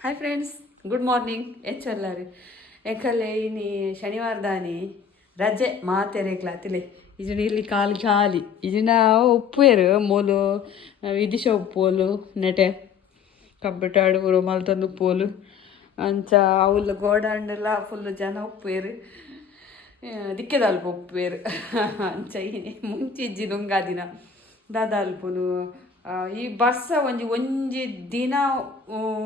Hi friends, good morning. ಹೆಚ್ಚಲ್ಲರಿ ಏಕಲ್ಲೇ ಇನಿ ಶನಿವಾರದಾನಿ ರಜೆ ಮಾತೆರೆಕ್ಲಾತಿಲೆ ಇಜುನ ಇಲ್ಲಿ ಖಾಲಿ ಖಾಲಿ ಇಜಿನ ಉಪ್ಪೇರು ಮೂಲು ವಿದಿಶ ಉಪ್ಪೋಲು ನೆಟೆ ಕಬ್ಬಟಾಡು ಪೂರ ಮಲ್ತಂದು ಉಪ್ಪೋಲು ಅಂಚ ಅವಳು ಗೋಡಂಡೆಲ್ಲ ಫುಲ್ ಜನ ಉಪ್ಪೇರು ದಿಕ್ಕೆದಲ್ಪ ಉಪ್ಪೇರು ಅಂಚ ಇನಿ ಮುಂಚೆ ಇಜ್ಜಿ ನುಂಗಾದಿನ ದಾದಾಲ್ಪುನು ಈ ಬರ್ಸ ಒಂಜಿ ದಿನ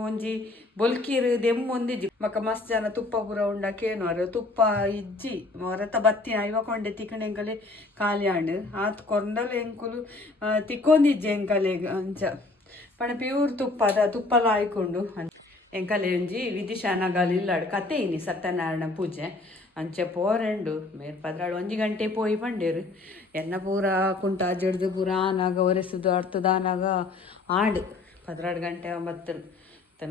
ಒಂಜಿ ಬೊಲ್ಕಿರು ದೆಮ್ಮೊಂದಿಜ್ಜಿ ಮಕ್ಕ ಮಸ್ತ್ ಜನ ತುಪ್ಪ ಪೂರ ಉಂಡಕೇನು ತುಪ್ಪ ಇಜ್ಜಿ ಮೊರತ ಬತ್ತಿ ಐವಕೊಂಡೆ ತಿಕ್ಕಣೆಂಕಲೆ ಖಾಲಿ ಆಂಡು ಆತ್ ಕೊಂಡಲು ಎಂಕುಲು ತಿಕ್ಕೊಂದಿಜ್ಜಿ ಎಂಕಲೆ ಅಂಚ ಪಣ ಪ್ಯೂರ್ ತುಪ್ಪ ಅದ ತುಪ್ಪಲ ಆಯ್ಕೊಂಡು ಎಂಕಲೆ ಒಂಜಿ ವಿಧಿಶಾನಗಾಲು ಇಲ್ಲಾಡು ಕತೆ ಇನಿ ಸತ್ಯನಾರಾಯಣ ಪೂಜೆ ಅಂಚೆ ಪೋರೆಂಡು ಮೇರ್ ಪದ್ರಾಡು 1 ಗಂಟೆ ಪೋಯಿ ಬಂಡೇರು ಎನ್ನ ಪೂರ ಕುಂಟ ಜಡ್ದು ಪೂರ ಆನಾಗ ಒರೆಸುದು ಅರ್ತದಾನಾಗ ಆಂಡು 12 ಗಂಟೆ 9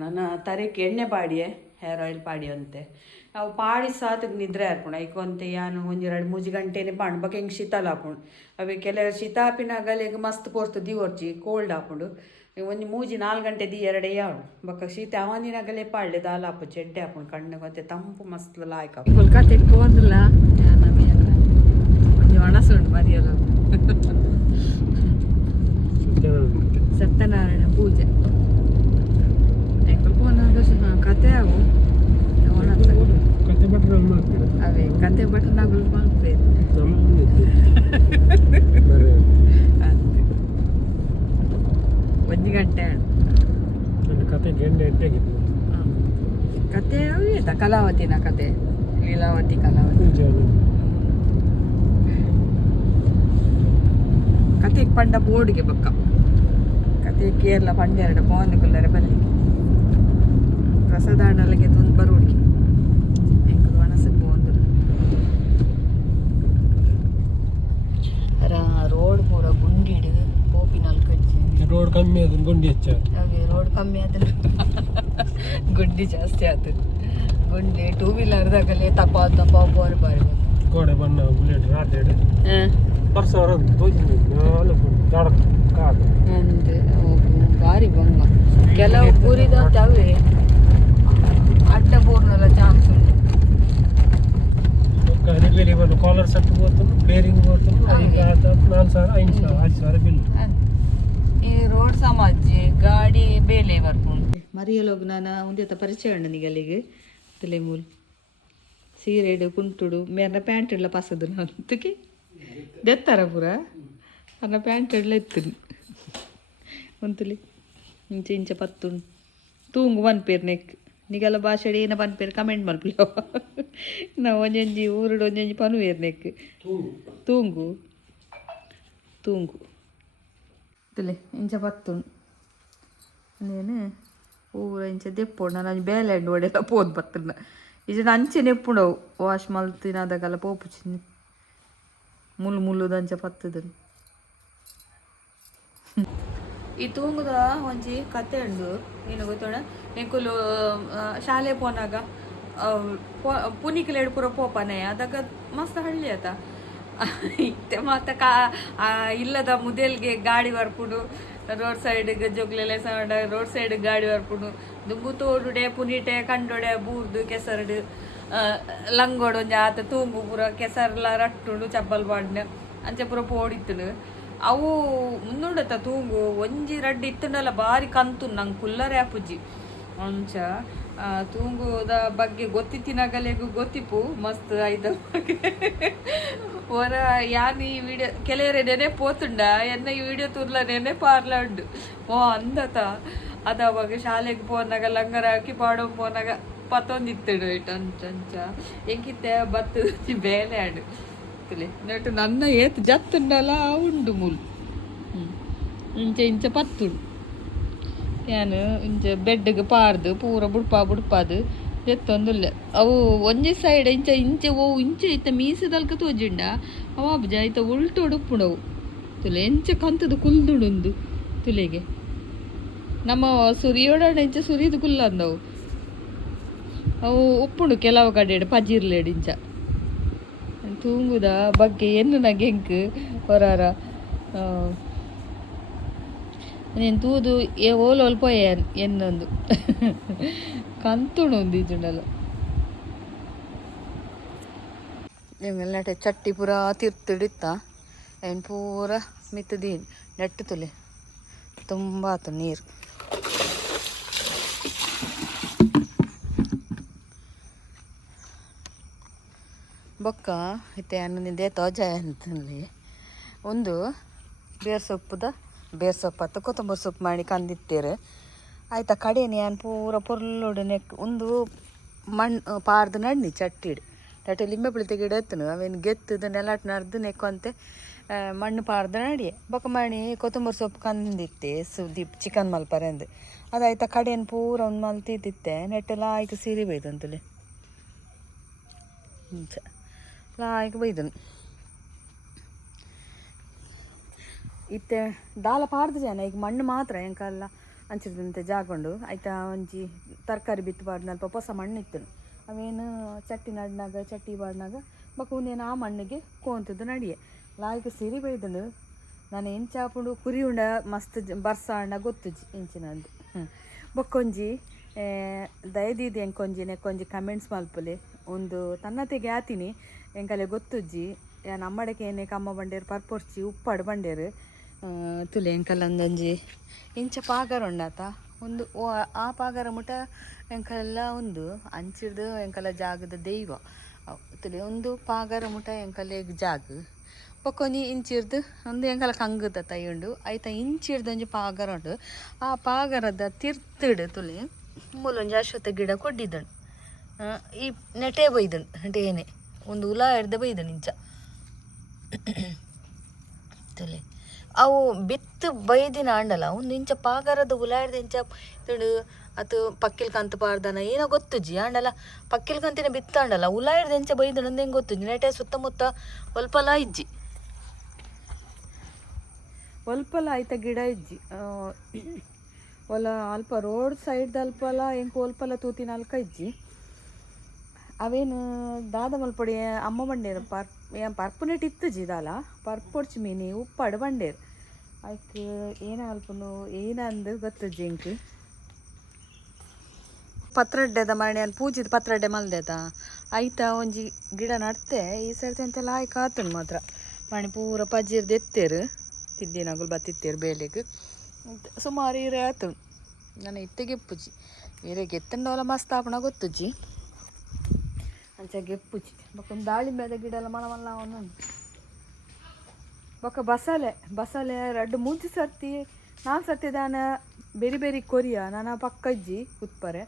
ನನ್ನ ತರಕ್ಕೆ ಎಣ್ಣೆ ಪಾಡಿಯೇ ಹೇರ್ ಆಯಿಲ್ ಪಾಡಿ ಅಂತೆ ಅವು ಪಾಡಿ ಸಾತಕ್ಕೆ ನಿದ್ರೆ ಹಾಕೊಂಡು ಐಕೊಂತೆ ಯಾನು 1-2-3 ಗಂಟೆನೇ ಪಾಂಡು ಬಕ್ಕ ಹೆಂಗೆ ಶೀತಲ್ ಹಾಕೊಂಡು ಅವೆ ಕೆಲವು ಶೀತಾಪಿನಾಗಲೆಗೆ ಮಸ್ತ್ ಪೋರ್ತು ದಿವರ್ಚಿ ಕೋಲ್ಡ್ ಹಾಕೊಂಡು ಒಂದು 3-4 ಗಂಟೆ ದಿ 2 ಯಾವು ಬಕ್ಕ ಶೀತ ಅವನಿನಾಗಲೇ ಪಾಡ್ಲೆ ದಾಲ್ ಹಾಪು ಚೆಡ್ಡೆ ಹಾಕೊಂಡು ಕಣ್ಣು ಗೊತ್ತೆ ತಂಪು ಮಸ್ತ್ ಲಾಯ್ಕ ಕೋಲ್ಕತ್ತೆ ಹೋದ್ರಲ್ಲ ಒಂದು ಒಣಸುಂಡು ಮರಿಯಲ್ಲ ಸತ್ಯನಾರಾಯಣ ಪೂಜೆ ಕತೆ ಅವು ಅವೇ ಕತೆ ಬಟನಾಗಲು ಮಾಡ್ಬೇಕು 1 ಗಂಟೆ ಕತೆ ಆಯ್ತ ಕಲಾವತಿನ ಕತೆ ಲೀಲಾವತಿ ಕಲಾವತಿ ಕತೆ ಪಂಡ ಬೋರ್ಡ್ಗೆ ಬಕ್ಕ ಕತೆ ಕೇರಳ ಪಂಡೆರಡು ಪವನ್ ಕುಲ್ಲರೆ ಬಲ್ಲಿ ಪ್ರಸಾದಾಡಲಿಗೆ ತುಂಬ ಬರೋಡಿಗೆ ಎಂಕಲು ಒಣಸಕ್ಕೆ ಒಂದು ರೋಡ್ ಪೂರ ಗುಂಡಿಡು ಕೋಪಿನಲ್ಲಿ ಕಜ್ಜಿ ರೋಡ್ ಕಮ್ಮಿ ಆದ್ರೆ ಗುಂಡಿ ಹೆಚ್ಚ ಹಾಗೆ ರೋಡ್ ಕಮ್ಮಿ ಆದ್ರೆ ಗುಂಡಿ ಜಾಸ್ತಿ ಆಯ್ತು ಗುಂಡಿ 2 ವೀಲರ್ದಾಗಲೇ ತಪ್ಪ ಬಾರಿ ಬಾರಿ ಗೋಡೆ ಬಣ್ಣ ಬುಲೆಟ್ ರಾತ್ರಿ ಪರ್ಸವರ ಅಂದೆ ಭಾರಿ ಬಂಗ ಕೆಲವು ಪೂರಿದ ತವೆ ಅಡ್ಡ ಬೋರ್ನೆಲ್ಲ ಚಾನ್ಸ್ ಉಂಟು ರಿಪೇರಿ ಬಂದು ಕಾಲರ್ ಸೆಟ್ ಹೋಗ್ತದೆ ಬೇರಿಂಗ್ ಹೋಗ್ತದೆ 4,000-5,000 ಬಿಲ್ ಈ ರೋಡ್ ಸಮಾಜಿ ಗಾಡಿ ಬೇಲೆ ಬರ್ಕೊಂಡು ಮರಿಯಲೋಗಿ ನಾನು ಒಂದೇ ಪರಿಚಯ ಉಂಡು ನಿಗೆ ಅಲ್ಲಿಗೆ ತಲೆಮೂಲ್ ಸೀರೆಡು ಕುಂಟುಡು ಮೇರ ಪ್ಯಾಂಟ್ ಇಡ್ಲ ಪಸದು ಅಂತಕ್ಕೆ ದೆತ್ತಾರ ಪೂರ ಅನ್ನ ಪ್ಯಾಂಟ್ ಇಡ್ಲ ಎತ್ತದು ಒಂತಲಿ ಇಂಚ ಪತ್ತುಂಡು ತೂಂಗು ಬನ್ಪೇರು ನೆಕ್ ನಿಗೆಲ್ಲ ಭಾಷೆ ಏನ ಬನ್ಪೇರು ಕಮೆಂಟ್ ಮಲ್ಪಲ್ಲ ನಾವು ಒಂಜೊಂಜಿ ಊರುಡು ಒಂಜೊಂಜಿ ಪನುವೇರು ನೆಕ್ ತೂಂಗು ತೂಂಗು ತಲೆ ಇಂಚ ಪತ್ತುಂಡು ಅಂದೇನು ಊರ ಇಂಚ ದೆಪ್ಪೋಡು ನಾನು ಬೇಲೆ ಒಡೆಲ್ಲ ಪೋದು ಬತ್ತನ ಇಜನ ಅಂಚೆ ನೆಪ್ಪುಂಡವು ವಾಶ್ ಮಲ್ತಿನದಾಗಲ್ಲ ಪೋಪು ಚಿನ್ನಿ ಮುಳ್ಳುದಂಚ ಪತ್ತದನು ಈ ತೂಂಗುದ ಒಂಜಿ ಕತೆ ಉಂಡು ನೀನು ಗೊತ್ತೋಣ ಎಂಕುಲು ಶಾಲೆ ಪೋನಾಗ ಪುನಿಕಲೇಡು ಪೂರ ಪೋಪನೆ ಅದಕ್ಕೆ ಮಸ್ತ್ ಹಳ್ಳಿ ಆತ ಇತ್ತೆ ಮತ್ತು ಇಲ್ಲದ ಮುದೆಲ್ಗೆ ಗಾಡಿ ಬರ್ಪುಡು ರೋಡ್ ಸೈಡ್ಗೆ ಜೋಗ್ಲೆಲೆ ಸೈಡ್ ರೋಡ್ ಸೈಡ್ ಗಾಡಿ ಬರ್ಪುಡು ದುಂಬು ತೋಡುಡೆ ಪುನಿಟೆ ಕಂಡೊಡೆ ಬೂರ್ದು ಕೆಸರಡು ಲಂಗೋಡು ಒಂಜಿ ಆತ ತೂಂಗು ಪೂರ ಕೆಸರ್ಲ ರಟ್ಟುಡು ಚಪ್ಪಲ್ ಬಾಡ್ನ ಅಂಚೆ ಪೂರ ಪೋಡಿತ್ತುಡು ಅವು ಮುಂದುಂಡತ ತೂಂಗು ಒಂಜಿ ರಡ್ಡು ಇತ್ತುಂಡಲ್ಲ ಭಾರಿ ಕಂತು ನಂಗೆ ಕುಲ್ಲರೆ ಆಪುಜಿ ಅಂಚ ತೂಂಗುದ ಬಗ್ಗೆ ಗೊತ್ತಿತ್ತಿನಾಗಲೆಗೂ ಗೊತ್ತಿಪ್ಪು ಮಸ್ತ್ ಐದ ಬಗ್ಗೆ ಹೊರ ಯಾನ್ ಈ ವಿಡಿಯೋ ಕೆಲವರೆ ನೆನೆ ಪೋತುಂಡ ಎನ್ನ ಈ ವಿಡಿಯೋ ತೂರ್ಲ ನೆನೆ ಪಾರ್ಲ ಉಂಡು ಅಂದತ ಅದಾವಾಗ ಶಾಲೆಗೆ ಪೋನಾಗ ಲಂಗರ ಹಾಕಿ ಪಾಡೋ ಪೋನಾಗ ಪತ್ತೊಂದಿತ್ತುಡು ಅಂಚ ಎಂಕಿತ್ತೆ ಬತ್ತು ಬೇಲೆ ಆಡು ನೆಟ್ಟು ನನ್ನ ಏತ್ ಜತ್ತುಂಡಲ್ಲ ಉಂಡು ಮೂಲು ಇಂಚ ಪತ್ತುಂಡು ಏನು ಇಂಚ ಬೆಡ್ಗೆ ಪಾರ್ದು ಪೂರ ಬುಡ್ಪಾದು ಎತ್ತೊಂದುಲ್ಲ ಅವು ಒಂಜಿ ಸೈಡ್ ಇಂಚೆ ಇಂಚೆ ಇತ್ತ ಮೀಸದಲ್ಕ ತೋಜಿಂಡ ಅವ ಬುಜ ಐತ ಉಲ್ಟೋಡು ಉಪ್ಪುಂಡವು ತುಲೆ ಎಂಚ ಕಂತದು ಕುಲ್ದುಂಡು ತುಲೆಗೆ ನಮ್ಮ ಸುರಿಯೋಡ ಇಂಚ ಸುರಿದು ಕುಲ್ಲ ಅಂದವು ಅವು ಉಪ್ಪುಂಡು ಕೆಲವು ಕಡೆ ಪಜಿರ್ಲೇಡು ಇಂಚ ತೂಂಗುದ ಬಗ್ಗೆ ಎನ್ನು ನಗೆಂಕ್ ಹೊರಾರ నేను తూదు ఏ ఓలు ఓల్పోయాను ఎన్నొంದು ಕಂತುಣು ಒಂದು ಈಜುಂಡಲು ನಿಮ್ಗೆಲ್ಲ ಚಟ್ಟಿ ಪೂರ ತಿರ್ತಿಡಿತ್ತ ಏನು ಪೂರ ಮಿತ್ತದೀನಿ ನೆಟ್ಟು ತುಲೆ ತುಂಬ ಆತು ನೀರು ಬೊಕ್ಕ ಇತ್ತೆ ಅನ್ನೊಂದಿದೆ ತೋಜಾಯ ಅಂತಲ್ಲಿ ಒಂದು ಬೇರ್ ಸೊಪ್ಪು ಅಥವಾ ಕೊತ್ತಂಬರಿ ಸೊಪ್ಪು ಮಾಡಿ ಕಂದಿತ್ತೇರು ಆಯ್ತಾ ಕಡೆನೆ ನಾನು ಪೂರ ಪೊರ್ಲೋಡು ನೆಕ್ ಒಂದು ಮಣ್ಣು ಪಾರ್ದು ನಡ್ನಿ ಚಟ್ಟಿಡು ಟಟೆ ಲಿಂಬೆ ಪುಳಿತೆ ಗಿಡ ಎತ್ತನು ಅವೇನು ಗೆತ್ತದು ನೆಲಾಟ್ ನಡ್ದು ನೆಕ್ಕೊಂತೆ ಮಣ್ಣು ಪಾರ್ದು ನಡಿಯೆ ಬೊಕ್ಕ ಮಣಿ ಕೊತ್ತಂಬರಿ ಸೊಪ್ಪು ಕಂದಿತ್ತೆ ದೀಪ್ ಚಿಕನ್ ಮಲ್ಪರೆಂದು ಅದಾಯ್ತಾ ಕಡೆಯನ್ನು ಪೂರ ಒಂದು ಮಲ್ತಿದ್ದಿತ್ತೆ ನೆಟ್ಟೆಲ್ಲ ಆಯ್ಕೆ ಸೀರೆ ಬೈದಂತಲೆ ಮುಂಚೆ ಲಾಯ್ಕೆ ಬೈದನು ಇತ್ತೆ ದಾಲ ಪಾರ್ದು ಜನ ಈಗ ಮಣ್ಣು ಮಾತ್ರ ಎಂಕಲ್ಲ ಅಂಚಿದಂತೆ ಜಾಗೊಂಡು ಆಯ್ತಾ ಒಂಜಿ ತರಕಾರಿ ಬಿತ್ತು ಬಾಡ್ನ ಅಲ್ಪ ಹೊಸ ಮಣ್ಣು ಇತ್ತು ಅವೇನು ಚಟ್ಟಿ ನಡ್ನಾಗ ಚಟ್ಟಿ ಬಾಡ್ನಾಗ ಬಕ್ಕೂನೇನು ಆ ಮಣ್ಣಿಗೆ ಕೋಂತದ್ದು ನಡಿಯೆ ಲಾಯ್ಕೆ ಸಿರಿ ಬೈದನು ನಾನು ಎಂಚಾಪುಂಡು ಕುರಿ ಉಂಡ ಮಸ್ತ್ ಬರ್ಸ ಅಣ್ಣ ಗೊತ್ತುಜಿ ಇಂಚಿನಂದು ಬೊಕ್ಕೊಂಜಿ ದಯದೀದಿ ಎಂಕೊಂಜಿ ನೆಕ್ಕೊಂಜಿ ಕಮೆಂಟ್ಸ್ ಮಲ್ಪಲೆ ಒಂದು ತನ್ನತೆಗೆ ಆತೀನಿ ಎಂಕಲೆ ಗೊತ್ತುಜ್ಜಿ ನಮ್ಮಡಕ್ಕೆ ಏನೇ ಕಮ್ಮ ಬಂಡೇರು ಪರ್ಪೊರ್ಚಿ ಉಪ್ಪಾಡು ಬಂಡೇರು ತುಲೆ ಎಂಕಲ್ಲೊಂದೊಂಜಿ ಇಂಚ ಪಾಗಾರ ಉಂಡಾತ ಒಂದು ಆ ಪಾಗಾರ ಮುಟ ಎಂಕಲೆಲ್ಲ ಒಂದು ಅಂಚಿಡ್ದು ಎಂಕಲ ಜಾಗದ ದೈವ ತುಲೆ ಒಂದು ಪಾಗಾರ ಮುಟ ಎಂಕಲೆ ಜಾಗ ಬೊಕ್ಕೊಂಜಿ ಇಂಚಿರ್ದು ಒಂದು ಎಂಕಲ ಕಂಗದ ತೈಯುಂಡು ಆಯ್ತಾ ಇಂಚಿಡ್ದೊಂಜಿ ಪಾಗಾರ ಉಂಡು ಆ ಪಾಗಾರದ ತಿರ್ತಿಡು ತುಲೆ ಮೂಲೊಂಜಿ ಅಶ್ವತ್ಥ ಗಿಡ ಕೊಡ್ಡಿದ್ದನು ಈ ನೆಟೆ ಬೈದನು ನೆಟೇನೆ ಒಂದು ಹುಲ ಹಿಡ್ದೆ ಬೈದನು ಇಂಚ ತುಲೆ ಅವು ಬಿತ್ತು ಬೈದಿನ ಆಂಡಲ ಒಂದು ಇಂಚ ಪಾಗಾರದ ಹುಲ ಹಿಡ್ದು ಇಂಚ ತಿಂಡು ಅದು ಪಕ್ಕಿಲ್ ಕಂತು ಪಾರ್ದನ ಏನೋ ಗೊತ್ತುಜ್ಜಿ ಆಂಡಲ ಪಕ್ಕಿಲ್ ಕಂತಿನ ಬಿತ್ತಾಂಡಲ ಹುಲ ಹಿಡ್ದು ಇಂಚ ಬೈದನು ಒಂದು ಹೆಂಗೆ ಗೊತ್ತುಜ್ಜಿ ನೆಟೆ ಸುತ್ತಮುತ್ತ ಒಲ್ಪಲ ಇಜ್ಜಿ ಒಲ್ಪಲ ಆಯ್ತಾ ಗಿಡ ಇಜ್ಜಿ ಒಲ ಅಲ್ಪ ರೋಡ್ ಸೈಡ್ ಅಲ್ಪಲ ಎಂಕು ಒಲ್ಪಲ ತೂತಿನ ಅಲ್ಕ ಇಜ್ಜಿ ಅವೇನು ದಾದ ಮಲ್ಪೊಡಿ ಅಮ್ಮ ಬಂಡೇರು ಪರ್ಪುನೆಟ್ ಇತ್ತುಜಿ ದಾಲ ಪರ್ಪೊಡ್ಚಿ ಮೀನಿ ಉಪ್ಪಾಡು ಬಂಡೇರು ಆಯ್ಕೆ ಏನ ಅಲ್ಪನು ಏನಂದು ಗೊತ್ತಜ್ಜಿ ಇಂಕ್ ಪತ್ರಡ್ಡೆದ ಮರಣೆ ಅಲ್ಲಿ ಪೂಜಿದ ಪತ್ರಡ್ಡೆ ಮಲ್ದೆದ ಆಯ್ತಾ ಒಂಜಿ ಗಿಡ ನಡ್ತೆ ಈ ಸರ್ತಿ ಅಂತೆಲ್ಲ ಆಯ್ಕೆ ಆತನು ಮಾತ್ರ ಮಣಿ ಪೂರ ಪಜ್ಜಿರ್ದು ಎತ್ತೇರು ತಿದ್ದಿನಾಗಲು ಬತ್ತಿತ್ತೇರು ಬೇಲೆಗೆ ಸುಮಾರು ಈರೆ ಆತನು ನಾನು ಇತ್ತೆಗೆ ಪೂಜಿ ಈರೆ ಗೆತ್ತಂಡವಲ ಮಸ್ತ್ ಆಪಣ ಗೊತ್ತುಜ್ಜಿ ಅಂಚ ಗೆಪ್ಪುಜಿ ಬೊಕ್ಕೊಂದು ದಾಳಿಂಬೆದ ಗಿಡ ಎಲ್ಲ ಮಲ ಮಲ್ಲ ಒಂದೊಂದು ಬೊಕ್ಕ ಬಸಳೆ ರಡ್ಡು ಮೂಜಿ ಸರ್ತಿ ನಾನು ಸರ್ತಿ ದಾನ ಬೇರೆ ಬೇರೆ ಕೊರಿಯ ನಾನು ಪಕ್ಕ ಇಜ್ಜಿ ಉತ್ಪರೆ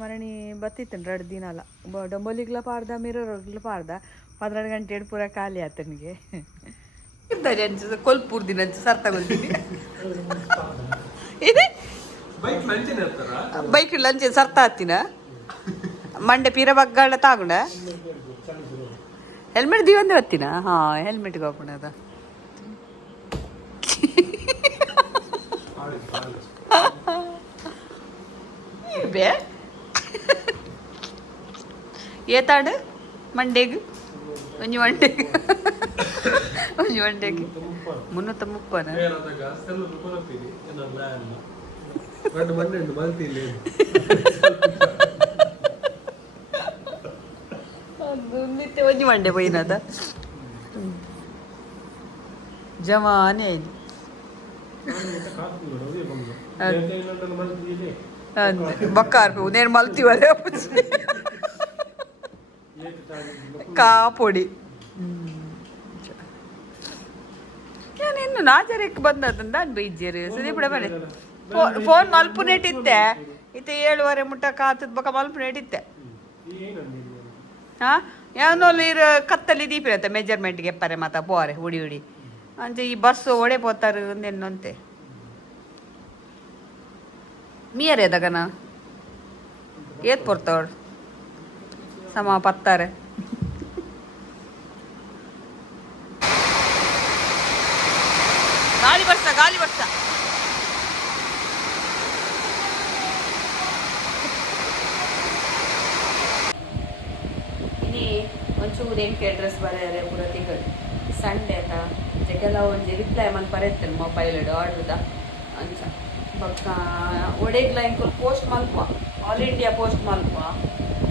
ಮರಣಿ ಬತ್ತಿತ್ತನು 2 ದಿನ ಅಲ್ಲ ಡೊಂಬೊಲಿಗ್ಲ ಪಾರ್ದ ಮಿರರ್ಗ್ಲ ಪಾರ್ದ 12 ಗಂಟೆ ಪೂರ ಖಾಲಿ ಆತನಿಗೆ ಇದ್ದಾರೆ ಅನ್ಸುತ್ತೆ ಕೊಲ್ಪೂರ್ ದಿನ ಸರ್ತಾಗೊಳ್ತೀನಿ ಇದೆ ಬೈಕ್ ಲಂಚ್ ಸರ್ತ ಹತ್ತಿನ ಮಂಡೆ ಪೀರ ಬಗ್ಗಾಳ ತಾಗುಂಡ ಹೆಲ್ಮೆಟ್ ದಿವಂದೆ ಹತ್ತಿನ ಹಾಂ ಹೆಲ್ಮೆಟ್ಗೆ ಹಾಕೋಣ ಅದ ಬೇ ಏತಾಡು ಮಂಡೆಗೆ ಒಂಜಿ ಮಂಡೆಗೆ ಮುನ್ನೂತ್ತ ಮುಪ್ಪನ ನಿತ್ಯ ಒಂಜಿ ಮಂಡೆ ಪೋಯಿನದ ಜಮಾನೆ ಬಕ್ಕಾರ್ ನೇನು ಮಲ್ತೀವರೇ ಕಾಪೊಡಿ ಇನ್ನು ನಾಜರಕ್ಕೆ ಬಂದದಂದ ಬೈಜ್ಯರು ಸದಿ ಬಿಡ ಬನ್ನಿ ಫೋನ್ ಮಲ್ಪು ನೆಟ್ಟಿತ್ತೆ ಇತ್ತೆ 7:30 ಮುಟ್ಟ ಕಾತದ ಬಕ ಮಲ್ಪು ನೆಟ್ಟಿತ್ತೆ ಹಾಂ ಯಾವನೋಲು ಇರು ಕತ್ತಲ್ಲಿ ದೀಪಿರತ್ತೆ ಮೆಜರ್ಮೆಂಟ್ಗೆ ಎಪ್ಪರೆ ಮಾತ ಪೋರೆ ಹುಡಿ ಅಂಚೆ ಈ ಬಸ್ಸು ಒಡೆ ಪೋತಾರೆ ಒಂದೇನಂತೆ ಮಿಯರ್ ಎದಗನ ಏತ್ ಪೊರ್ತವಳು ಸಮ ಪತ್ತಾರೆ ಗಾಳಿ ಬರ್ಸ ಇನಿ ಒಂಚೂರು ಎಂಟು ಅಡ್ರೆಸ್ ಬರೆಯರೆ ಪೂರ ತಿಂಗಳು ಸಂಡೆ ಆತ ಜಗೆಲ್ಲ ಒಂಜಿ ರಿಪ್ಲೈ ಮನ್ ಬರೆಯುತ್ತೇನೆ ಮೊಬೈಲ್ ಆರ್ಡ್ರದ ಅಂಚ ಬೊಕ್ಕ ಒಡೆಗ್ಲ ಇಂಕುಲು ಪೋಸ್ಟ್ ಮಲ್ಪ ಆಲ್ ಇಂಡಿಯಾ ಪೋಸ್ಟ್ ಮಲ್ಪ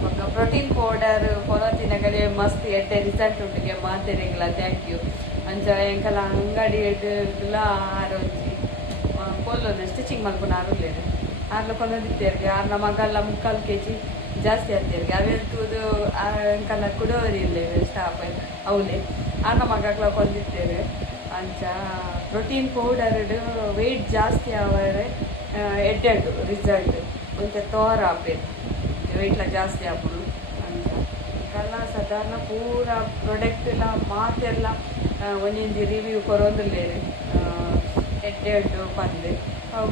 ಬೊಕ್ಕ ಪ್ರೋಟೀನ್ ಪೌಡರ್ ಕೊನೊತ್ತಿನಗಲೆ ಮಸ್ತ್ ಎಡ್ಡೆ ರಿಸಲ್ಟ್ ಉಂಟುಗೆ ಮಾತೆರೆಗ್ಲ ಥ್ಯಾಂಕ್ ಯು ಅಂಚ ಎಂಕಲ ಅಂಗಡಿ ಎಡ್ಲ ಆರೊಂಜಿ ಪೊಲ್ಲೊಂದು ಸ್ಟಿಚಿಂಗ್ ಮಲ್ಪುನ ಆರುಲ್ಲೇರು ಆರ್ಲ ಕೊನೊಂದಿತ್ತೇರ್ಗೆ ಆರ್ನ ಮಗಲ್ಲ 3/4 kg ಜಾಸ್ತಿ ಆಗ್ತೇರ್ಗೆ ಅವೆಲ್ತುದು ಎಂಕಲ್ಲ ಕುಡೋರಿ ಇಲ್ಲೇರು ಸ್ಟಾಪ್ ಅವಲೇ ಆರ್ನ ಮಗಕ್ಲ ಕೊಂದಿತ್ತೇರು ಅಂಚ ಪ್ರೋಟೀನ್ ಪೌಡರ್ ವೆಯ್ಟ್ ಜಾಸ್ತಿ ಆವರೆ ಎಡ್ಡೆಡ್ಡು ರಿಸಲ್ಟ್ ಒಂಚ ತೋರ ಆಪೇರು ವೆಯ್ಟ್ಲ ಜಾಸ್ತಿ ಆಪುಡು ಅಂಚ ಕಲ್ಲ ಸಾಧಾರಣ ಪೂರ ಪ್ರಾಡಕ್ಟ್ಲ ಮಾತೆಲ್ಲ ಒಂದೊಂದು ರಿವ್ಯೂ ಕೊರೊಂದುಲ್ಲೇರು ಎಡ್ಡೆಡ್ಡು ಪಂದು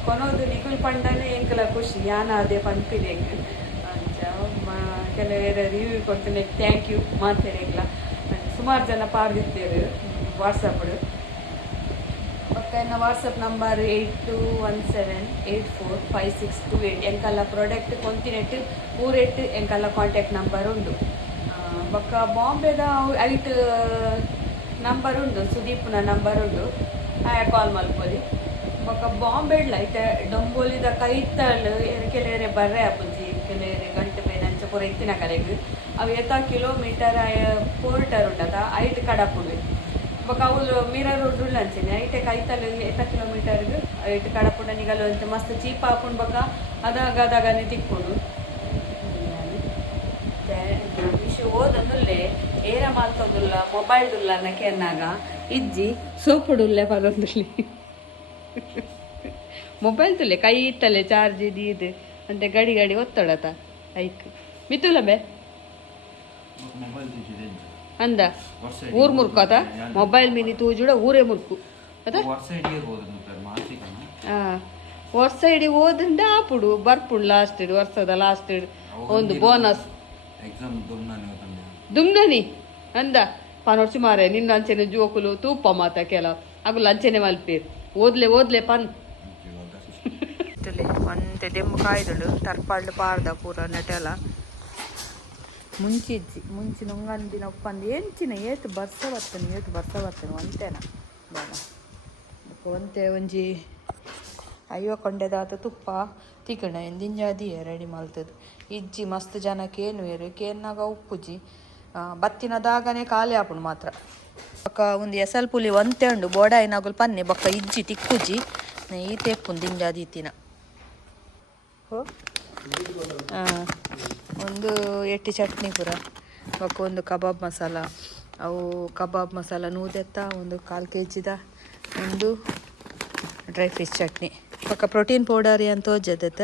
ಕೊನೋದು ನಿಗುಲ್ ಪಂಡನೆ ಎಂಕಲ ಖುಷಿ ಯಾನ ಅದೇ ಪಂಪಿಲೆಗ್ ಅಂಚ ಕೆಲವೇರೆ ರಿವ್ಯೂ ಕೊಡ್ತೀನಿ ಥ್ಯಾಂಕ್ ಯು ಮಾತೆರೆಗ್ಲ ಸುಮಾರು ಜನ ಪಾರ್ದಿತ್ತೇರು ವಾಟ್ಸಪ್ಡು ನನ್ನ ವಾಟ್ಸಪ್ ನಂಬರ್ 8217845628 ಎಂಕಲ್ಲ ಪ್ರಾಡಕ್ಟ್ ಕೊಂತಿನೆಟ್ ಪೂರೆಟ್ ಎಂಕಲ್ಲ ಕಾಂಟ್ಯಾಕ್ಟ್ ನಂಬರ್ ಉಂಡು ಬೊಕ್ಕ ಬಾಂಬೆದ ಐಟ್ ನಂಬರ್ ಉಂಡು ಸುದೀಪ್ನ ನಂಬರ್ ಉಂಡು ಕಾಲ್ ಮಲ್ಪೊಲಿ ಬೊಕ್ಕ ಬಾಂಬೆಡ್ಲ ಐತೆ ಡೊಂಬೋಲಿದ ಕೈತಲ್ ಕೆಲವೇರೆ ಬರ್ರೆ ಆಪುಜಿ ಕೆಲವೇರೆ ಗಂಟೆ ಬೇನಂಚ ಪೂರ ಇತ್ತಿನ ಕಲೆಗ್ ಅವು ಎತ್ತ ಕಿಲೋಮೀಟರ್ ಪೋರ್ಟರ್ ಉಂಡತ ಐಟ್ ಕಡಪುಡು ಬೊಕ್ಕ ಅವ್ಲು ಮಿರರ್ ಉಂಡುಲ್ಲ ಅಂಚೆನೆ ಐಟೆ ಕೈತಲು ಎತ್ತ ಕಿಲೋಮೀಟರ್ಗೆ ಐಟ್ ಕಡಪುಂಡ ನಿಗಲು ಅಂತ ಮಸ್ತ್ ಚೀಪ್ ಹಾಕೊಂಡು ಬೊಕ್ಕ ಅದಾಗದಾಗನೆ ತಿಕ್ಕೊಂಡು ವಿಷಯ ಓದೊಂದುಲ್ಲೆ ಏರ ಮಾಲ್ತೊಂದುಲ್ಲ ಮೊಬೈಲ್ದುಲ್ಲ ಅನ್ನಕ್ಕೆ ಅನ್ನಾಗ ಇಜ್ಜಿ ಸೋಪುಡುಲ್ಲೆ ಪರೊಂದುಲ್ಲಿ ಮೊಬೈಲ್ ತುಲ್ಲೆ ಕೈ ಇತ್ತಲೆ ಚಾರ್ಜ್ ಇದು ಅಂತ ಗಡಿ ಗಡಿ ಒತ್ತಡತ ಐಕ್ ಮಿತ್ತುಲ ಬೇ ಅಂದ ಊರ್ ಮುರ್ಕೋತ ಮೊಬೈಲ್ ಮಿನಿ ತೂಜುಡ ಊರೇ ಮುರ್ಕು ಅದ ವರ್ಷ ಇಡೀ ಓದಿಂದ ಆಪುಡು ಬರ್ಪುಡು ಲಾಸ್ಟ್ ಇಡು ವರ್ಷದ ಲಾಸ್ಟ್ ಇಡು ಒಂದು ಬೋನಸ್ ದುಮ್ನನಿ ಅಂದ ಪನೊಡ್ಸಿ ಮಾರೆ ನಿನ್ನ ಅಂಚೆನೆ ಜೋಕುಲು ತೂಪ ಮಾತ ಕೆಲ ಅಗುಲು ಅಂಚೆನೆ ಮಲ್ಪೇರು ಓದ್ಲೆ ಪನ್ ಒಂತೆ ದೆಮ್ಮು ಕಾಯ್ದುಡು ಟರ್ಪಾಡ್ಲು ಪಾರ್ದ ಪೂರ ನೆಟೆಲ ಮುಂಚಿನ ಉಂಗಂದಿನ ಉಪ್ಪಂದು ಎಂಚಿನ ಏಟು ಬರ್ಸ ಬರ್ತೇನೆ ಒಂತೇನ ಬೇಡ ಒಂತೆ ಒಂಜಿ ಅಯ್ಯೋ ಕೊಂಡೆದಾತ ತುಪ್ಪ ತಿಕ್ಕಣ ಎಂದಿಂಜಾದಿಯೇ ರೆಡಿ ಮಲ್ತದು ಇಜ್ಜಿ ಮಸ್ತ್ ಜನಕ್ಕೆ ಏನು ಏರು ಕೇನ್ನಾಗ ಉಪ್ಪುಜಿ ಬತ್ತಿನದಾಗನೇ ಖಾಲಿ ಆಪುಂಡು ಮಾತ್ರ ಬೊಕ್ಕ ಒಂದು ಎಸಲ್ ಪುಲಿ ಒಂತೆ ಉಂಡು ಬೋಡ ಏನಾಗಲು ಪನ್ನೆ ಬೊಕ್ಕ ಇಜ್ಜಿ ತಿಕ್ಕುಜಿ ಈ ತೆಪ್ಪುಂಡು ದಿಂಜಾದಿ ಇತ್ತಿನ ಹೋ ಒಂದು ಎಟ್ಟಿ ಚಟ್ನಿ ಪೂರ ಬೊಕ್ಕ ಒಂದು ಕಬಾಬ್ ಮಸಾಲ ಅವು ಕಬಾಬ್ ಮಸಾಲ ನೂದೆತ್ತ ಒಂದು 1/4 kgದ ಒಂದು ಡ್ರೈ ಫಿಶ್ ಚಟ್ನಿ ಬೊಕ್ಕ ಪ್ರೋಟೀನ್ ಪೌಡರ್ ಅಂತ ತೋಜದತ್ತ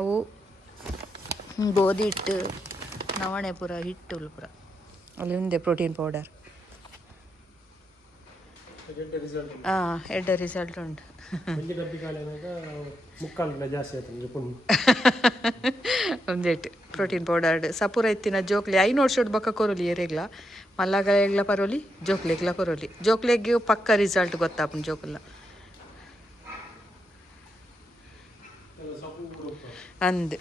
ಅವು ಗೋಧಿ ಹಿಟ್ಟು ನವಣೆ ಪೂರ ಹಿಟ್ಟು ಪೂರ ಅಲ್ಲಿ ಉಂದೆ ಪ್ರೋಟೀನ್ ಪೌಡರ್ ಎಡ್ಡೆ ರಿಸಲ್ಟ್ ಉಂಟು ಒಂದೇಟು ಪ್ರೋಟೀನ್ ಪೌಡರ್ ಸಪೂರ ಇತ್ತಿನ ಜೋಕ್ಲೆ 500 ಶೋಟ್ ಬೊಕ್ಕ ಕೊರೋಲಿ ಏರೆಗ್ಲ ಮಲ್ಲಗಳೆಗ್ಲ ಪರೋಲಿ ಜೋಕ್ಲೆಗ್ಲ ಕೊರೋಲಿ ಜೋಕ್ಲೆಗ್ ಪಕ್ಕ ರಿಸಲ್ಟ್ ಗೊತ್ತಾಪುಂಡು ಜೋಕುಲ್ಲ ಅಂದ್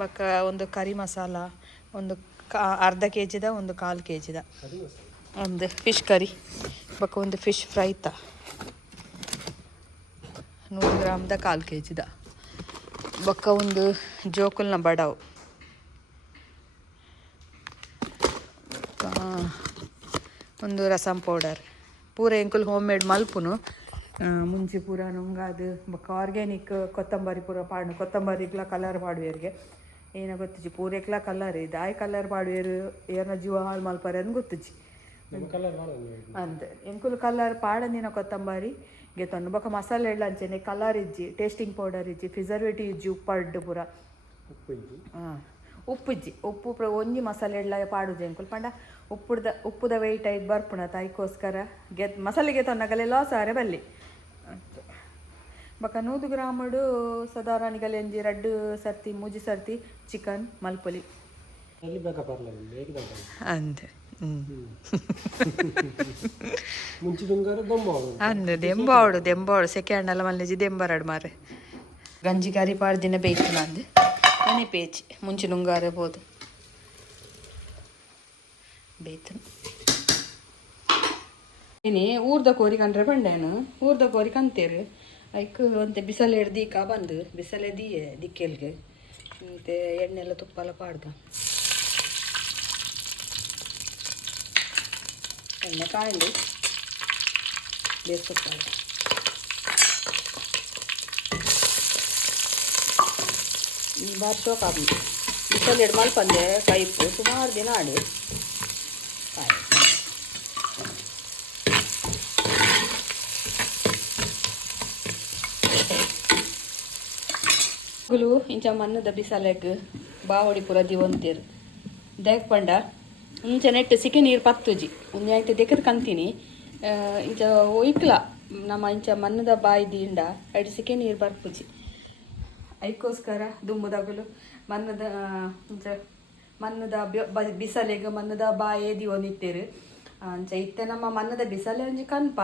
ಬೊಕ್ಕ ಒಂದು ಕರಿ ಮಸಾಲ ಒಂದು ಅರ್ಧ kgದ ಒಂದು 1/4 kgದ ಒಂದು ಫಿಶ್ ಕರಿ ಬೊಕ್ಕ ಒಂದು ಫಿಶ್ ಫ್ರೈತ 100 ಗ್ರಾಮ್ದ 1/4 kgದ ಬೊಕ್ಕ ಒಂದು ಜೋಕುಲ್ನ ಬಡವು ಒಂದು ರಸಮ್ ಪೌಡರ್ ಪೂರ ಎಂಕುಲು ಹೋಮ್ ಮೇಡ್ ಮಲ್ಪುನು ಮುಂಚೆ ಪೂರ ನುಂಗಾದು ಬೊಕ್ಕ ಆರ್ಗ್ಯಾನಿಕ್ ಕೊತ್ತಂಬರಿ ಪೂರ ಪಾಡು ಕೊತ್ತಂಬರಿಗ್ಲ ಕಲರ್ ಪಾಡುವೇರಿಗೆ ಏನ ಗೊತ್ತಿಜಿ ಪೂರೆಕ್ಲ ಕಲರ್ ಇದು ಆಯ್ ಕಲರ್ ಪಾಡುವೇರು ಏನ ಜೀವ ಹಾಳು ಮಲ್ಪಾರೆ ಅಂತ ಗೊತ್ತಿಜಿ ಅಂದೆ ಎಂಕುಲು ಕಲರ್ ಪಾಡಂದಿನ ಕೊತ್ತಂಬರಿ ಗೆತ್ತೊಂದು ಬೊಕ್ಕ ಮಸಾಲೆ ಎಳ್ಳ ಅಂಚೆನೆ ಕಲರ್ ಇಜ್ಜಿ ಟೇಸ್ಟಿಂಗ್ ಪೌಡರ್ ಇಜ್ಜಿ ಪ್ರಿಸರ್ವೇಟಿವ್ ಇಜ್ಜಿ ಉಪ್ಪಡ್ಡು ಪೂರ ಉಪ್ಪುಜ್ಜಿ ಉಪ್ಪು ಒಂಜಿ ಮಸಾಲೆ ಎಳ್ಳ ಪಾಡುಜಿ ಎಂಕುಲು ಪಂಡ ಉಪ್ಪುದ ವೆಯ್ಟ್ ಆಯ್ತು ಬರ್ಪುಣ ತಾಯ್ಕೋಸ್ಕರ ಮಸಾಲೆ ಗೆತ್ತೊನ್ನಗಲೆ ಲಾಸ್ ಆರೆ ಬಲ್ಲಿ ಬೊಕ್ಕ 100 ಗ್ರಾಮಡು ಸಾಧಾರಣಿಗಲೆ ಒಂಜಿ 2 ಸರ್ತಿ 3 ಸರ್ತಿ ಚಿಕನ್ ಮಲ್ಪೊಲಿ ಅಂದೆ ಅಂದೆ ದೆಂಬಾವಡು ಸೆಕೆಂಡ್ ಎಲ್ಲ ಮಲ್ಲೆಜಿ ದೆಂಬರಡು ಮಾರೆ ಗಂಜಿ ಕರಿ ಪಾಡ್ದಿನ ಬೇಯ್ತು ಅಂದೆ ಮನೆ ಪೇಚಿ ಮುಂಚೆ ನುಂಗಾರೆ ಬೋದು ಬೇಯ್ತು ಏನೇ ಊರ್ದ ಕೋರಿ ಕಂಡ್ರೆ ಬಂಡೇನು ಊರ್ದ ಕೋರಿ ಕಂತೇರು ಐಕ್ ಒಂತೆ ಬಿಸಲು ಹಿಡ್ದೀಕ ಬಂದು ಬಿಸಲೆ ದಿಕ್ಕೆಲ್ಗೆ ಮತ್ತೆ ಎಣ್ಣೆಲ್ಲ ತುಪ್ಪ ಎಲ್ಲ ಪಾಡ್ದ ಎಣ್ಣೆ ಕಾಂಡು ಬೇಸಪ್ಪ ಬಾರಿ ಶೋಕ ಬಿಸಲು ಹಿಡ್ ಮಲ್ಪಂದೆ ಕೈಪು ಸುಮಾರು ದಿನ ಆಡು ಕಾಯಿ ಗುಲು ಇಂಚ ಮನ್ನದ ಬಿಸಲೆಗ್ ಬಾವಡಿ ಪೂರ ದಿವಂತೀರು ದೇಕ್ ಪಂಡ ಇಂಚ ನೆಟ್ಟು ಸಿಕ್ಕಿ ನೀರು ಪತ್ತುಜಿ ಒಂದು ಆಯ್ತು ದೆಕ್ಕದ ಕಂತೀನಿ ಇಂಚ ಒಯ್ಕ್ಲ ನಮ್ಮ ಇಂಚ ಮನ್ನದ ಬಾಯಿ ದಿಂಡ ಎರಡು ಸಿಕ್ಕಿ ನೀರು ಬರ್ಪುಜಿ ಅದಕ್ಕೋಸ್ಕರ ದುಮ್ಮುದಗುಲು ಮನ್ನದ ಇಂಚ ಮನ್ನದ ಬಿಸಲೆಗ್ ಮನ್ನದ ಬಾಯೇ ದಿವೊಂದಿತ್ತೇರು ಅಂಚ ಇತ್ತೆ ನಮ್ಮ ಮನ್ನದ ಬಿಸಲೆ ಒಂಜಿ ಕನ್ಪ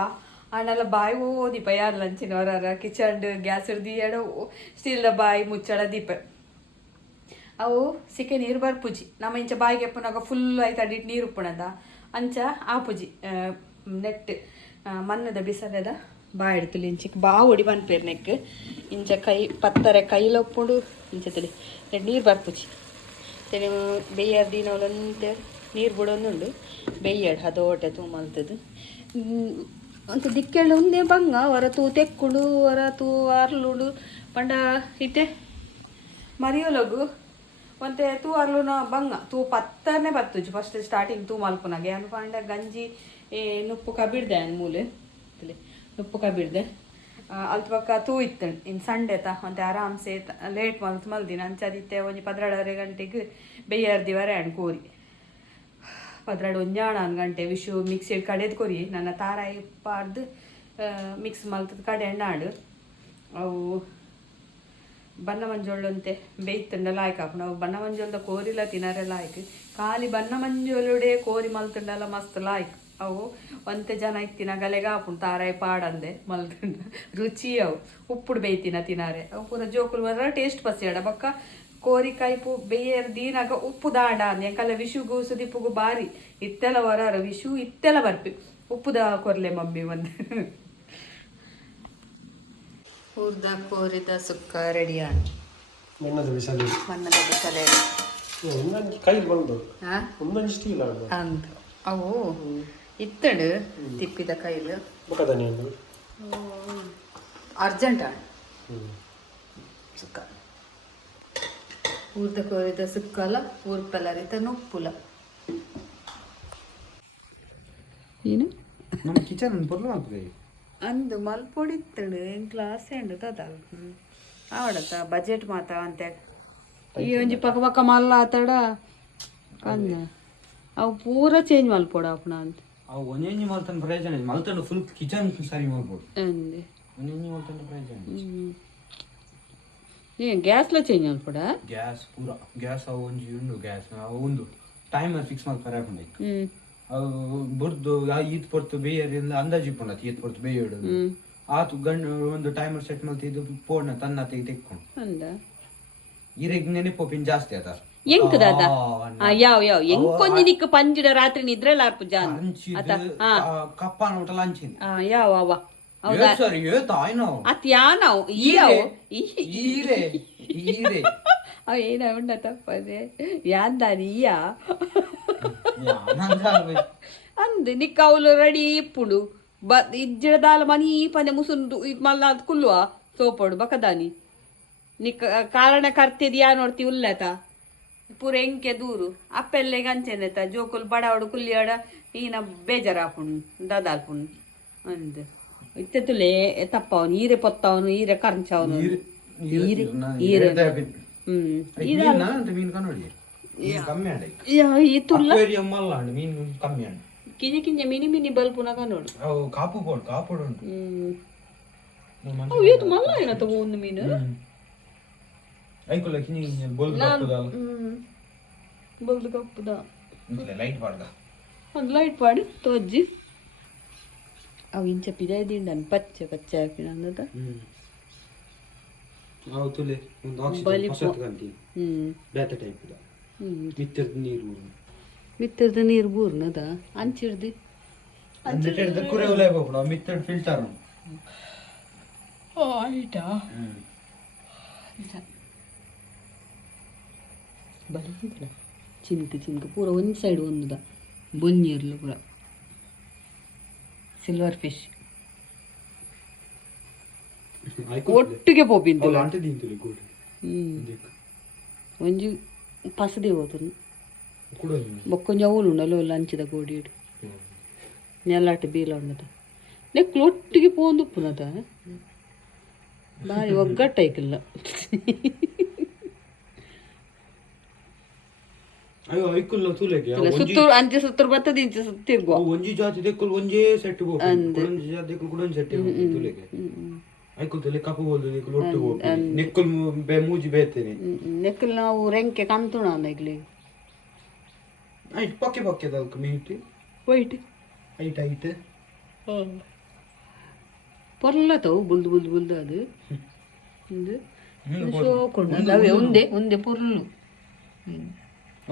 ಆನೆಲ್ಲ ಬಾಯಿ ದೀಪ ಯಾರು ಲಂಚಿನವರ ಕಿಚನ್ ಗ್ಯಾಸ್ ಹಿಡ್ದು ಸ್ಟೀಲ್ದ ಬಾಯಿ ಮುಚ್ಚಳ ದೀಪ ಅವು ಸಿಕ್ಕೆ ನೀರು ಬರ್ಪುಜಿ ನಮ್ಮ ಇಂಚ ಬಾಯಿಗೆ ಎಪ್ಪನಾಗ ಫುಲ್ ಆಯ್ತು ಅಡಿಟ್ ನೀರು ಉಪ್ಪುಣದ ಅಂಚ ಆಪುಜಿ ನೆಟ್ ಮನ್ನದ ಬಿಸಲೆದ ಬಾಯಿ ಹಿಡ್ತಲಿ ಇಂಚಿಗೆ ಬಾ ಹೊಡಿ ಬನ್ಪೇರು ನೆಕ್ ಇಂಚ ಕೈ ಪತ್ತರೆ ಕೈಲೊಪ್ಪುಂಡು ಇಂಚ ತಲಿ ನೆಟ್ ನೀರು ಬರ್ಪುಜಿ ತಲೆ ಬೇಯರ್ ದಿನವಲಂತೆ ನೀರು ಬಿಡೋದುಂಡು ಬೇಯ್ಯಡ್ ಅದೋಟೆ ತೂಮಲ್ತದು ಅಂತ ದಿಕ್ಕೆಳ್ಳ ಒಂದೇ ಬಂಗ ಹೊರ ತೂ ತೆಕ್ಕುಡು ಹೊರ ತೂ ಅರ್ಲುಡು ಪಂಡ ಇತ್ತೆ ಮರಿಯೋಲಗು ಒಂತೆ ತೂ ಅರ್ಲುನ ಬಂಗ ತೂ ಪತ್ತನೇ ಬತ್ತುಜಿ ಫಸ್ಟ್ ಸ್ಟಾರ್ಟಿಂಗ್ ತೂ ಮಲ್ಪುನಾಗೆ ಅನ್ ಪಂಡ ಗಂಜಿ ನುಪ್ಪು ಕಬಿಡ್ದೆ ಅನ್ ಮೂಲೆ ನುಪ್ಪು ಕಬಿಡ್ದೆ ಅಲ್ತ ಪಕ್ಕ ತೂ ಇತ್ತು ಇನ್ನು ಸಂಡೆ ಒಂತೆ ಆರಾಮ್ಸೆ ಲೇಟ್ ಮಲ್ದಿನ ಅಂಚದಿತ್ತೆ ಒಂಜಿ 12 ಗಂಟೆಗೆ ಬೇಯರ್ದಿವರೆ ಅಣ್ಣ ಕೋರಿ 11 ಗಂಟೆ ವಿಶು ಮಿಕ್ಸಿ ಕಡೆದು ಕೊರಿ ನನ್ನ ತಾರಾಯಿ ಪಾಡ್ದು ಮಿಕ್ಸ್ ಮಲ್ತದ ಕಡೆ ಎಣ್ಣಾಡು ಅವು ಬನ್ನ ಮಂಜೋಳಂತೆ ಬೇಯ್ತಂಡಲ್ಲ ಆಯ್ಕಾಪು ನಾವು ಬನ್ನ ಮಂಜೋಳದ ಕೋರಿಲ್ಲ ತಿನ್ನರೆಲ್ಲ ಆಯ್ತು ಖಾಲಿ ಬನ್ನ ಮಂಜೋಳುಡೆ ಕೋರಿ ಮಲ್ತಂಡಲ್ಲ ಮಸ್ತ್ ಲಾಯ್ಕ್ ಅವು ಒಂತೆ ಜನ ಇತ್ತಿನ ಗಲೆಗ ಹಾಪುಂಡು ತಾರಾಯಿ ಪಾಡಂದೆ ಮಲ್ತಂಡ ರುಚಿ ಅವು ಉಪ್ಪುಡು ಬೇಯ್ತಿನ ತಿನ್ನಾರೆ ಅವು ಪೂರ ಜೋಕುಲು ಬರ ಟೇಸ್ಟ್ ಬಸ್ಸಿಯಾಡ ಬಕ್ಕ ಕೋರಿಕಾಯಿ ಪೂ ಬೇಯರ್ ದೀನಾಗ ಉಪ್ಪು ದಾಂಡ ಅಂದೆ ಎಂಕಲ್ಲ ವಿಶುಗೂ ಸುದೀಪುಗೂ ಬಾರಿ ಇತ್ತೆಲ್ಲ ಹೊರಾರ ವಿಶು ಇತ್ತೆಲ್ಲ ಬರ್ಪಿ ಉಪ್ಪುದ ಕೊರ್ಲೆ ಮಮ್ಮಿ ಒಂದು ಹುರ್ದ ಕೋರಿದ ಸುಕ್ಕ ರೆಡಿ ಆಣ ಮನ್ನದ ಬಿಸಲೆ ಕೈ ಬಂದು ಒಂದೊಂದು ಸ್ಟೀಲ್ ಅಂತ ಅವು ಇತ್ತಡು ತಿಪ್ಪಿದ ಕೈಲು ಅರ್ಜೆಂಟ್ ಆಣ ಸುಕ್ಕ ಊರ್ದ ಕೋರಿದ ಸುಕ್ಕಲ ಊರ್ಪೆಲ್ಲರಿತ ನುಪ್ಪುಲ ಏನು ನಮ್ಮ ಕಿಚನ್ ಪೊರ್ಲು ಆಗ್ತದೆ ಅಂದು ಮಲ್ಪೊಡಿತ್ತಡು ಏನು ಕ್ಲಾಸ್ ಎಂಡು ತದಲ್ ಆವಡತ ಬಜೆಟ್ ಮಾತ ಅಂತೆ ಈ ಒಂಜಿ ಪಕ್ಕ ಪಕ್ಕ ಮಲ್ಲ ಆತಡ ಅಂದ ಅವು ಪೂರ ಚೇಂಜ್ ಮಲ್ಪೊಡ ಅಪ್ಪಣ ಅಂತ ಅವು ಒಂಜೊಂಜಿ ಮಲ್ತನ ಪ್ರಯೋಜನ ಮಲ್ತಂಡು ಫುಲ್ ಕಿಚನ್ ಸರಿ ಮಾಡ್ಬೋದು ಅಂದೆ ಒಂಜೊಂಜಿ ಮಲ್ತಂಡ ಪ್ರಯೋಜನ ಏನು ಗ್ಯಾಸ್ಲ ಚೇಂಜ್ ಮಲ್ಪೊಡ ಗ್ಯಾಸ್ ಪೂರ ಗ್ಯಾಸ್ ಅವು ಒಂಜಿ ಉಂಡು ಗ್ಯಾಸ್ ಅವು ಒಂದು ಟೈಮರ್ ಫಿಕ್ಸ್ ಮಾಡಿ ಪರಾಪುಂಡು ಅವು ಬುರ್ದು ಈತ್ ಪೊರ್ತು ಬೇಯರಿಂದ ಅಂದಾಜಿ ಪುಂಡ ಈತ್ ಪೊರ್ತು ಬೇಯೋಡು ಆತು ಗಂಡು ಒಂದು ಟೈಮರ್ ಸೆಟ್ ಮಾಡ್ತಿ ಇದು ಪೋಡ್ನ ತನ್ನ ತೆಕ್ಕೊಂಡು ಅಂದ ಈರೆಗ್ ನೆನಪೋಪಿನ್ ಜಾಸ್ತಿ ಅದ ಎಂಕ್ ದಾದ ಯಾವ ಎಂಕೊಂಜಿ ನಿಕ್ಕ ಪಂಜಿಡ ರಾತ್ರಿ ನಿದ್ರೆಲ್ಲ ಅರ್ಪು ಜಾನ್ ಕಪ್ಪಾನ ಊಟ ಲಂಚಿನ್ ಯಾವ ಅವ ಸರಿ ತಾಯ್ನೋ ಅತ್ ಯಾನವ್ ಈಯವ್ ಈರೆ ಈರೆ ಅವ ಏನ ಉಂಡ ತಪ್ಪದೆ ಯಾಂದಾನಿ ಈಯ ಅಂದ್ ನಿಕ್ಕ ಅವಳು ರೆಡಿ ಇಪ್ಪುಡು ಇಜ್ಜಿಡದಾಲ ಮನಿ ಪಂದೆ ಮುಸುಂಡು ಇದು ಮಲ್ಲ ಅದು ಕುಲ್ವಾ ಸೋಪಡು ಬಕದಾನಿ ನಿಕ್ಕ ಕಾರಣ ಕರ್ತಿದ್ಯಾ ನೋಡ್ತಿ ಉಲ್ಲತ ಪೂರ ಎಂಕೆ ದೂರು ಅಪ್ಪೆಲ್ಲೆ ಗಂಚೆನೆತ ಜೋಕುಲ್ ಬಡಾವಡು ಕುಲ್ಲಿಯಾಡ ಈನ ಬೇಜಾರ ಹಾಪುಂಡು ದಾದಾಲ್ಪುಂಡು ಅಂದ್ ಇತ್ತೆತ್ತುಲೆ ತಪ್ಪವನು ಈರೆ ಪೊತ್ತವನು ಈರೆ ಕರ್ಂಚವನು ಈರೆ ಈರೆ ಕಿಂಜ ಕಿಂಜ ಮಿನಿ ಮಿನಿ ಬಲ್ಪುನ ಕನ್ನೋಡು ಏತು ಮಲ್ಲ ಏನತ್ತ ಒಂದು ಮೀನು ಬಲ್ದು ಕಪ್ಪುದ ಒಂದು ಲೈಟ್ ಪಾಡು ತೋಜ್ಜಿ ಅವು ಇಂಚ ಪಿದಾಯ್ದಿಂಡ ಪಚ್ಚ ಪಚ್ಚ ಹಾಕಿನಂದ ಮಿತ್ತರ್ದ ನೀರು ಬೂರ್ನದ ಅಂಚಿಡ್ದು ಅಂದ್ರೆ ಕುರೆ ಉಲಾಯ್ ಹೋಗ್ಬಿಡು ಮಿತ್ತಡ್ ಫಿಲ್ಟರ್ ಆಯ್ತಾ ಬರೀತಿಲ್ಲ ಚಿಂಕ ಪೂರ ಒಂದು ಸೈಡ್ ಒಂದುದ ಬೊನ್ನಿರ್ಲು ಪೂರ ಸಿಲ್ವರ್ ಫಿಶ್ ಒಟ್ಟಿಗೆ ಪೋಪಿಂತ ಒಂಜಿ ಪಸದೆ ಹೋತನು ಬೊಕ್ಕೊಂಜ ಅವಳು ಉಂಡಲ್ಲ ಲಂಚದ ಗೋಡಿ ನೆಲ್ಲಾಟ ಬೀಲ ಉಂಡದ ನೆಕ್ಲು ಒಟ್ಟಿಗೆ ಪೋಂದು ಪುನದ ಬಾರಿ ಒಗ್ಗಟ್ಟೈಕಿಲ್ಲ ಅಯ್ಯೋ ಐಕುಲ್ಲ ತೂಲೆಗೆ ಸುತ್ತೂರು ಅಂಚೆ ಸುತ್ತೂರು ಬರ್ತದೆ ಇಂಚೆ ಸುತ್ತಿರ್ಗುವ ಒಂಜಿ ಜಾತಿ ದೆಕ್ಕುಲ್ ಒಂಜೇ ಸೆಟ್ ಒಂಜಿ ಜಾತಿ ದೆಕ್ಕುಲ್ ಕೂಡ ಒಂಜಿ ಸೆಟ್ ತೂಲೆಗೆ ಐಕುಲ್ ತಲೆ ಕಪ್ಪು ಬೋಲ್ದು ದೆಕ್ಕುಲ್ ಒಟ್ಟು ನೆಕ್ಕುಲ್ ಮೂಜಿ ಬೇತೇನೆ ನೆಕ್ಕಲ್ ನಾವು ರೆಂಕೆ ಕಂತುಣ ನೆಗ್ಲಿ ಐಟ್ ಪಕ್ಕೆ ಪಕ್ಕೆ ದಲ್ಕ ಮೀಟ್ ವೈಟ್ ಐಟ್ ಪೊರ್ಲತವು ಬುಲ್ದು ಬುಲ್ದು ಬುಲ್ದು ಅದು ಒಂದು ಶೋಕೊಂಡು ಒಂದೇ ಪೊರ್ಲು